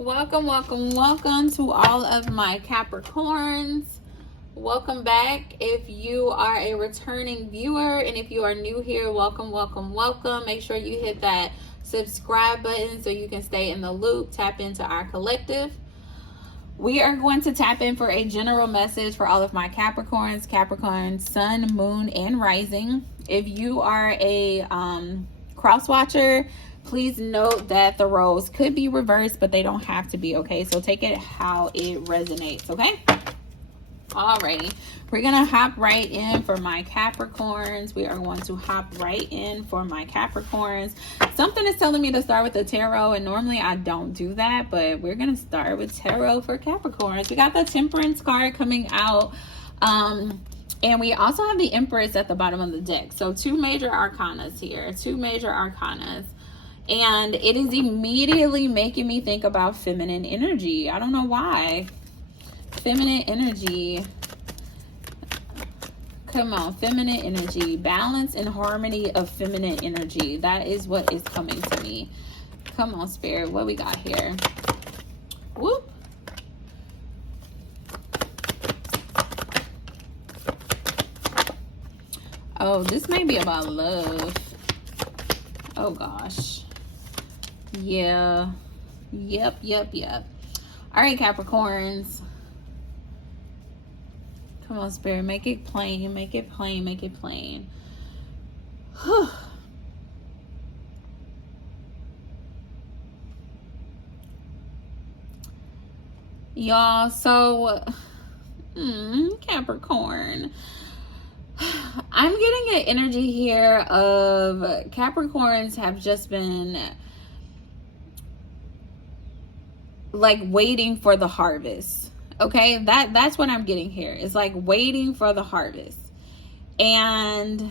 Welcome, welcome, welcome to all of my Capricorns. Welcome back. If you are a returning viewer and if you are new here, welcome, welcome, welcome. Make sure you hit that subscribe button so you can stay in the loop, tap into our collective. We are going to tap in for a general message for all of my Capricorns, Capricorn, Sun, Moon, and Rising. If you are a cross watcher, please note that the roles could be reversed, but they don't have to be, okay? So take it how it resonates, okay? Alrighty, we're gonna hop right in for my Capricorns. We are going to hop right in for my Capricorns. Something is telling me to start with the tarot, and normally I don't do that, but we're gonna start with tarot for Capricorns. We got the Temperance card coming out, and we also have the Empress at the bottom of the deck. So two major arcanas here, and it is immediately making me think about feminine energy. I don't know why. Feminine energy. Come on, feminine energy. Balance and harmony of feminine energy. That is what is coming to me. Come on, Spirit. What we got here? Whoop. Oh, this may be about love. Oh, gosh. Yeah. Yep. All right, Capricorns. Come on, Spirit. Make it plain. Make it plain. Make it plain. Whew. Y'all, so Capricorn. I'm getting an energy here of Capricorns have just been like waiting for the harvest. Okay, that's what I'm getting here. It's like waiting for the harvest. And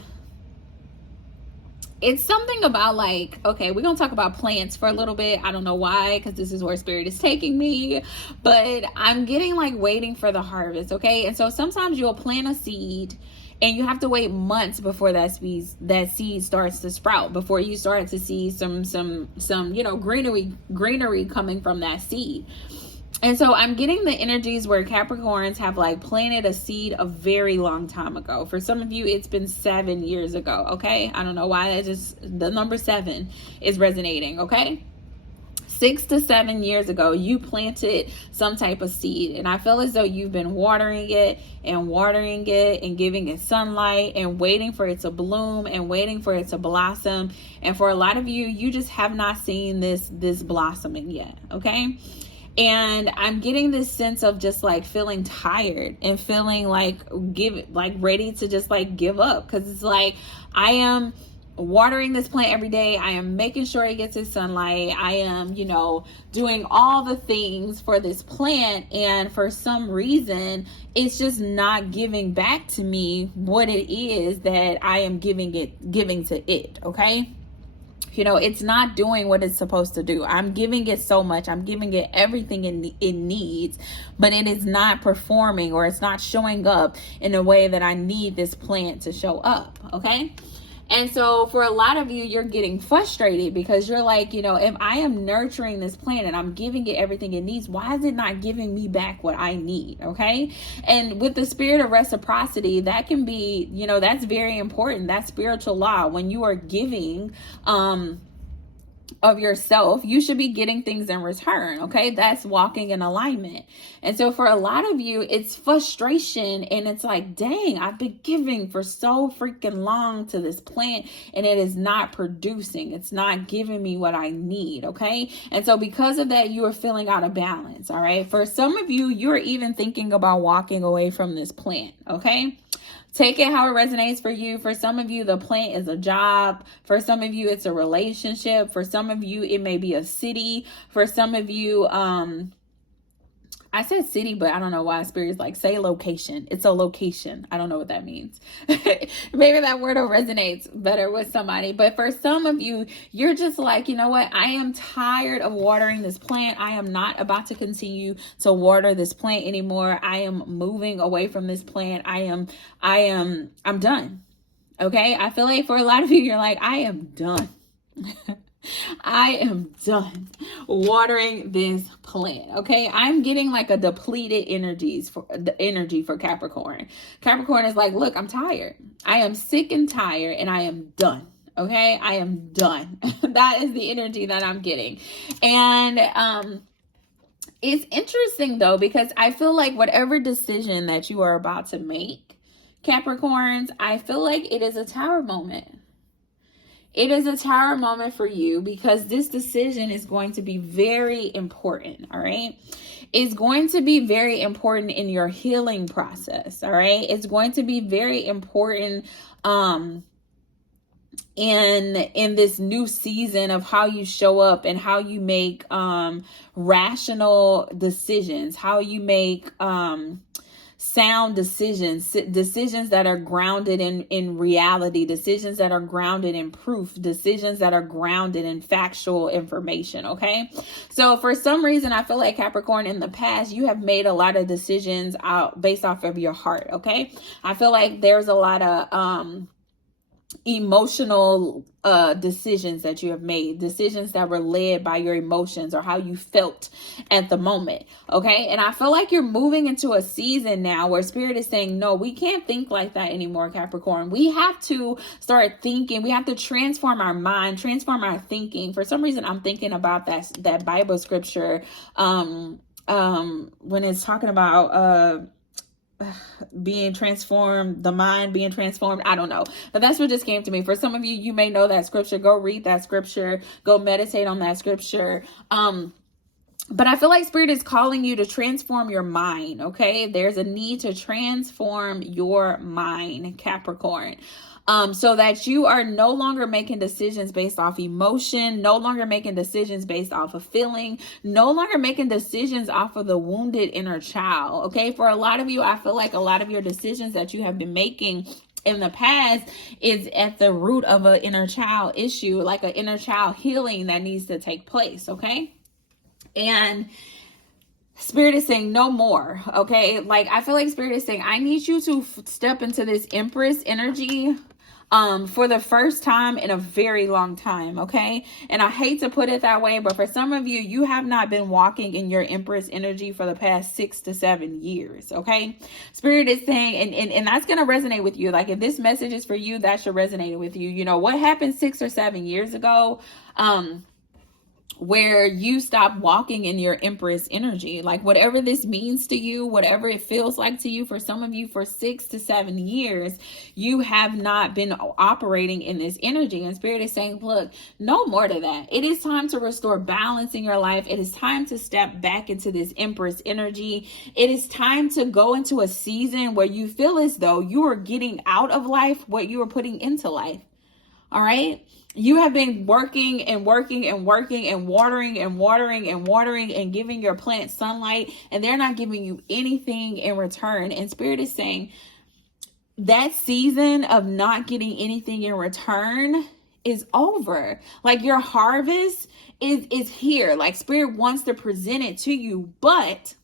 it's something about like, okay, we're gonna talk about plants for a little bit. I don't know why, because this is where Spirit is taking me, but I'm getting like waiting for the harvest. Okay, and so sometimes you'll plant a seed and you have to wait months before that seed starts to sprout, before you start to see some greenery coming from that seed. And so I'm getting the energies where Capricorns have like planted a seed a very long time ago. For some of you, it's been 7 years ago, okay? I don't know why, the number 7 is resonating, okay? 6 to 7 years ago, you planted some type of seed. And I feel as though you've been watering it and giving it sunlight and waiting for it to bloom and waiting for it to blossom. And for a lot of you, you just have not seen this blossoming yet, okay? And I'm getting this sense of just like feeling tired and feeling like ready to just like give up. Because it's like, I am watering this plant every day. I am making sure it gets its sunlight. I am, doing all the things for this plant. And for some reason, it's just not giving back to me what it is that I am giving to it. Okay. It's not doing what it's supposed to do. I'm giving it so much. I'm giving it everything it needs, but it is not performing, or it's not showing up in a way that I need this plant to show up. Okay. And so for a lot of you, you're getting frustrated because you're like, if I am nurturing this plant and I'm giving it everything it needs, why is it not giving me back what I need? Okay. And with the spirit of reciprocity, that can be, that's very important. That's spiritual law. When you are giving, of yourself, you should be getting things in return. Okay. That's walking in alignment. And so for a lot of you, it's frustration, and it's like, dang, I've been giving for so freaking long to this plant and it is not producing. It's not giving me what I need. Okay. And so because of that, you are feeling out of balance. All right. For some of you, you're even thinking about walking away from this plant. Okay. Take it how it resonates for you. For some of you, the plant is a job. For some of you, it's a relationship. For some of you, it may be a city. For some of you, I said city, but I don't know why Spirit's like, say location. It's a location. I don't know what that means. Maybe that word resonates better with somebody. But for some of you, you're just like, you know what? I am tired of watering this plant. I am not about to continue to water this plant anymore. I am moving away from this plant. I'm done. Okay. I feel like for a lot of you, you're like, I am done. I am done watering this plan. Okay, I'm getting like a depleted energy for Capricorn. Capricorn is like, look, I'm tired. I am sick and tired, and I am done. Okay, I am done. That is the energy that I'm getting. And it's interesting though, because I feel like whatever decision that you are about to make, Capricorns, I feel like it is a tower moment. It is a tower moment for you, because this decision is going to be very important. All right. It's going to be very important in your healing process. All right. It's going to be very important, in this new season of how you show up and how you make rational decisions, how you make sound decisions that are grounded in reality, decisions that are grounded in proof, decisions that are grounded in factual information. Okay, so for some reason, I feel like Capricorn, in the past, you have made a lot of decisions out based off of your heart. Okay, I feel like there's a lot of emotional decisions that you have made, decisions that were led by your emotions or how you felt at the moment. Okay, and I feel like you're moving into a season now where Spirit is saying, no, we can't think like that anymore, Capricorn. We have to start thinking. We have to transform our mind, transform our thinking. For some reason, I'm thinking about that Bible scripture when it's talking about being transformed, the mind being transformed. I don't know, but that's what just came to me. For some of you, you may know that scripture. Go read that scripture, go meditate on that scripture. But I feel like Spirit is calling you to transform your mind. Okay, there's a need to transform your mind, Capricorn. So that you are no longer making decisions based off emotion, no longer making decisions based off of feeling, no longer making decisions off of the wounded inner child. Okay, for a lot of you, I feel like a lot of your decisions that you have been making in the past is at the root of an inner child issue, like an inner child healing that needs to take place. Okay, and Spirit is saying no more. Okay, like I feel like Spirit is saying, I need you to step into this Empress energy for the first time in a very long time. Okay, and I hate to put it that way, but for some of you, you have not been walking in your Empress energy for the past 6 to 7 years. Okay, Spirit is saying, and that's going to resonate with you. Like if this message is for you, that should resonate with you. You know what happened 6 or 7 years ago, where you stop walking in your Empress energy. Like whatever this means to you, whatever it feels like to you, for some of you, for 6 to 7 years, you have not been operating in this energy. And Spirit is saying, look, no more to that. It is time to restore balance in your life. It is time to step back into this Empress energy. It is time to go into a season where you feel as though you are getting out of life what you are putting into life. All right. You have been working and working and working and watering and watering and watering and giving your plants sunlight, and they're not giving you anything in return. And Spirit is saying that season of not getting anything in return is over. Like your harvest is here. Like Spirit wants to present it to you, but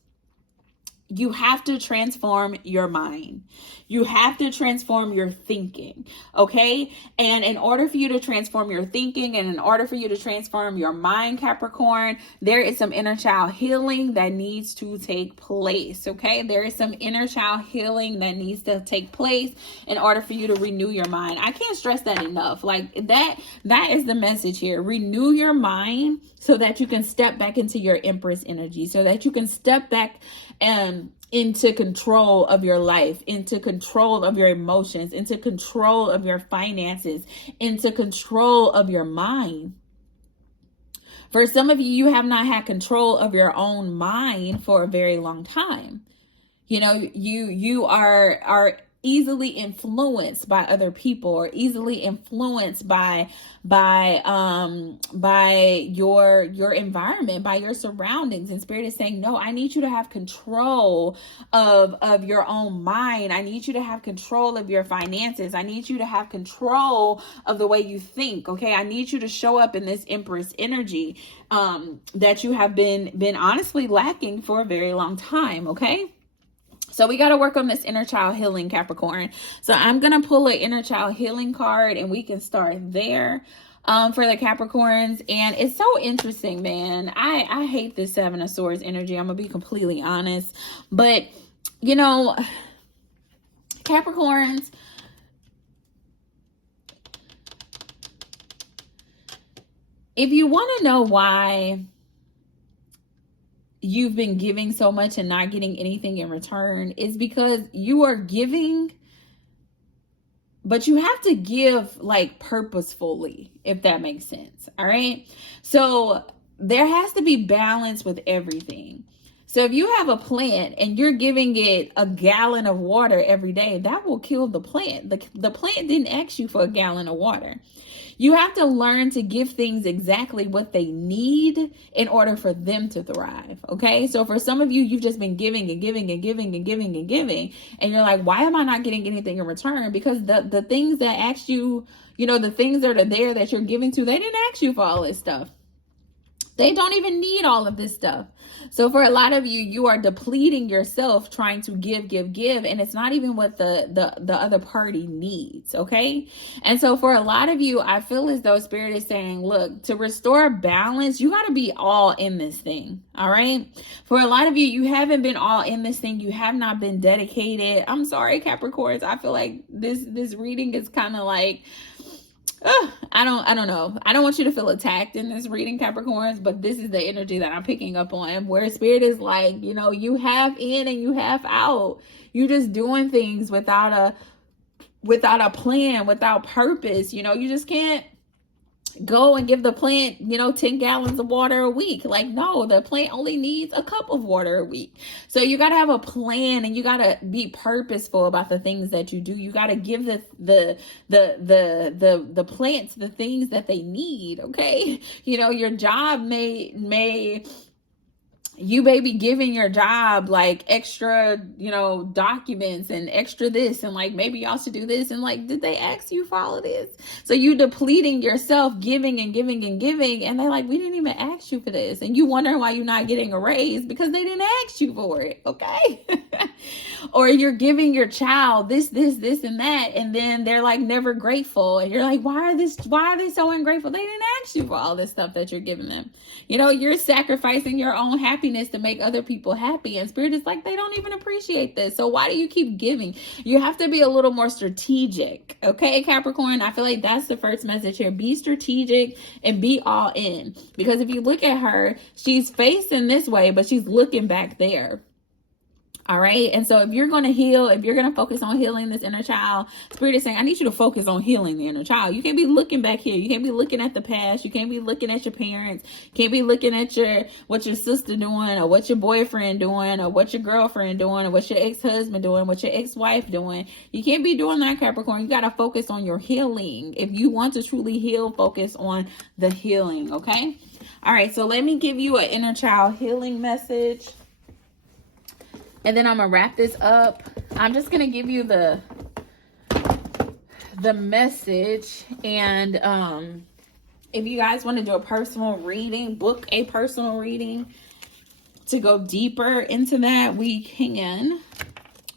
you have to transform your mind. You have to transform your thinking. Okay. And in order for you to transform your thinking, and in order for you to transform your mind, Capricorn, there is some inner child healing that needs to take place. Okay. There is some inner child healing that needs to take place in order for you to renew your mind. I can't stress that enough. Like that is the message here. Renew your mind so that you can step back into your Empress energy, so that you can step back and into control of your life, into control of your emotions, into control of your finances, into control of your mind. For some of you, you have not had control of your own mind for a very long time. You know, you are easily influenced by other people, or easily influenced by your environment, by your surroundings. And Spirit is saying, no, I need you to have control of your own mind. I need you to have control of your finances. I need you to have control of the way you think. Okay, I need you to show up in this Empress energy that you have been honestly lacking for a very long time. Okay. So we got to work on this inner child healing, Capricorn. So I'm going to pull an inner child healing card, and we can start there. for the Capricorns. And it's so interesting, man. I hate this Seven of Swords energy. I'm gonna be completely honest. But, you know, Capricorns, if you want to know why you've been giving so much and not getting anything in return, is because you are giving, but you have to give like purposefully, if that makes sense. All right. So there has to be balance with everything. So if you have a plant and you're giving it a gallon of water every day, that will kill the plant. The plant didn't ask you for a gallon of water. You have to learn to give things exactly what they need in order for them to thrive. Okay. So for some of you, you've just been giving and giving and giving and giving and giving. And you're like, why am I not getting anything in return? Because the things that asked you, you know, the things that are there that you're giving to, they didn't ask you for all this stuff. They don't even need all of this stuff. So for a lot of you, you are depleting yourself trying to give, and it's not even what the other party needs, okay? And so for a lot of you, I feel as though Spirit is saying, look, to restore balance, you got to be all in this thing, all right? For a lot of you, you haven't been all in this thing. You have not been dedicated. I'm sorry, Capricorns. I feel like this reading is kind of like, I don't know. I don't want you to feel attacked in this reading, Capricorns, but this is the energy that I'm picking up on, where Spirit is like, you know, you have in and you have out. You just doing things without a plan, without purpose. You know, you just can't go and give the plant, you know, 10 gallons of water a week. Like, no, the plant only needs a cup of water a week. So you got to have a plan, and you got to be purposeful about the things that you do. You got to give the plants the things that they need. Okay. You know, your job you may be giving your job like extra, you know, documents and extra this, and like, maybe y'all should do this. And like, did they ask you for all of this? So you depleting yourself, giving and giving and giving. And they're like, we didn't even ask you for this. And you wondering why you're not getting a raise, because they didn't ask you for it. Okay. Or you're giving your child this, and that. And then they're like never grateful. And you're like, why are they so ungrateful? They didn't ask you for all this stuff that you're giving them. You know, you're sacrificing your own happiness to make other people happy. And Spirit is like, they don't even appreciate this. So why do you keep giving? You have to be a little more strategic. Okay, Capricorn, I feel like that's the first message here. Be strategic and be all in. Because if you look at her, she's facing this way, but she's looking back there. All right. And so if you're going to heal, if you're going to focus on healing this inner child, Spirit is saying, I need you to focus on healing the inner child. You can't be looking back here. You can't be looking at the past. You can't be looking at your parents. You can't be looking at what your sister doing, or what your boyfriend doing, or what your girlfriend doing, or what your ex-husband doing, what your ex-wife doing. You can't be doing that, Capricorn. You got to focus on your healing. If you want to truly heal, focus on the healing. Okay. All right. So let me give you an inner child healing message. And then I'm going to wrap this up. I'm just going to give you the message. And if you guys want to do a personal reading, book a personal reading to go deeper into that, we can.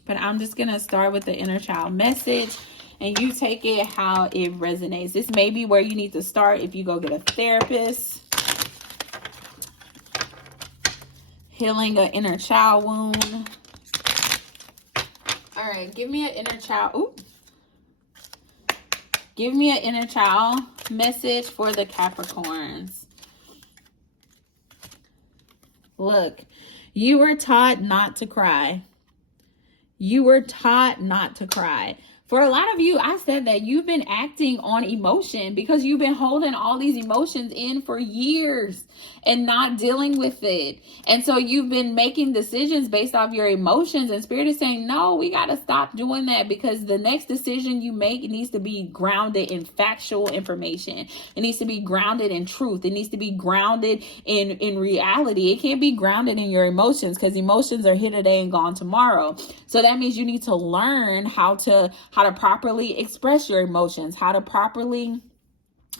But I'm just going to start with the inner child message. And you take it how it resonates. This may be where you need to start if you go get a therapist. Healing an inner child wound. All right, give me an inner child. Ooh. Give me an inner child message for the Capricorns. Look, you were taught not to cry. You were taught not to cry. For a lot of you, I said that you've been acting on emotion because you've been holding all these emotions in for years and not dealing with it. And so you've been making decisions based off your emotions, and Spirit is saying, no, we got to stop doing that, because the next decision you make, it needs to be grounded in factual information. It needs to be grounded in truth. It needs to be grounded in reality. It can't be grounded in your emotions, because emotions are here today and gone tomorrow. So that means you need to learn how to properly express your emotions, how to properly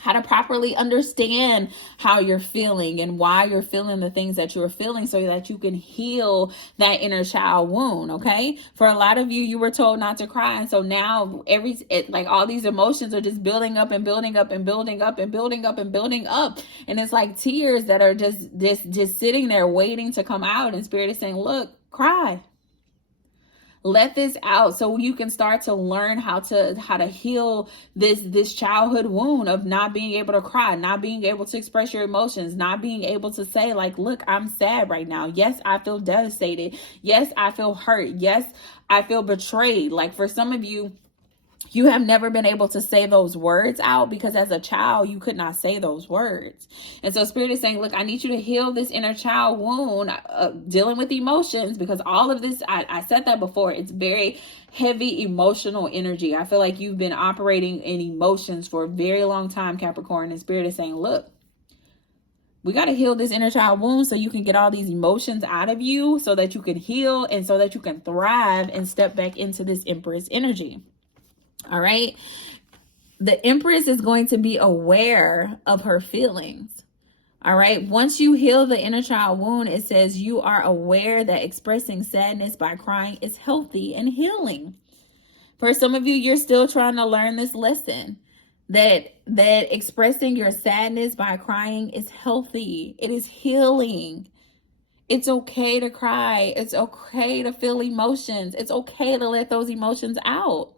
how to properly understand how you're feeling and why you're feeling the things that you're feeling so that you can heal that inner child wound. Okay. For a lot of you, you were told not to cry. And so now like all these emotions are just building up and building up and building up and building up and building up. And it's like tears that are just sitting there waiting to come out. And Spirit is saying, look, cry. Let this out so you can start to learn how to heal this childhood wound of not being able to cry, not being able to express your emotions, not being able to say like, look, I'm sad right now. Yes, I feel devastated. Yes, I feel hurt. Yes, I feel betrayed. Like for some of you, you have never been able to say those words out because as a child, you could not say those words. And so Spirit is saying, look, I need you to heal this inner child wound, dealing with emotions, because all of this, I said that before, it's very heavy emotional energy. I feel like you've been operating in emotions for a very long time, Capricorn, and Spirit is saying, look, we got to heal this inner child wound so you can get all these emotions out of you so that you can heal and so that you can thrive and step back into this Empress energy. All right. The Empress is going to be aware of her feelings. All right. Once you heal the inner child wound, it says you are aware that expressing sadness by crying is healthy and healing. For some of you, you're still trying to learn this lesson that expressing your sadness by crying is healthy. It is healing. It's okay to cry. It's okay to feel emotions. It's okay to let those emotions out.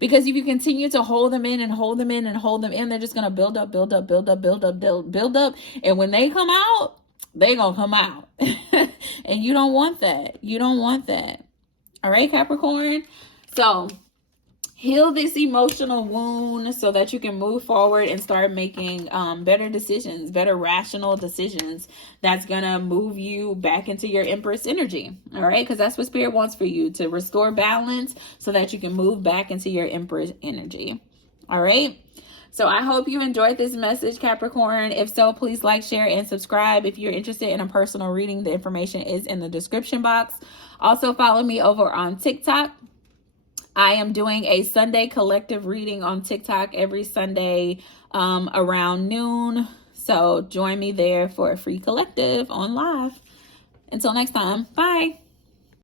Because if you continue to hold them in and hold them in and hold them in, they're just going to build up, build up, build up, build up, build up. And when they come out, they're going to come out. And you don't want that. You don't want that. All right, Capricorn. So heal this emotional wound so that you can move forward and start making better decisions, better rational decisions that's going to move you back into your Empress energy. All right. Because that's what Spirit wants for you, to restore balance so that you can move back into your Empress energy. All right. So I hope you enjoyed this message, Capricorn. If so, please like, share, and subscribe. If you're interested in a personal reading, the information is in the description box. Also follow me over on TikTok. I am doing a Sunday collective reading on TikTok every Sunday around noon. So join me there for a free collective on live. Until next time, bye.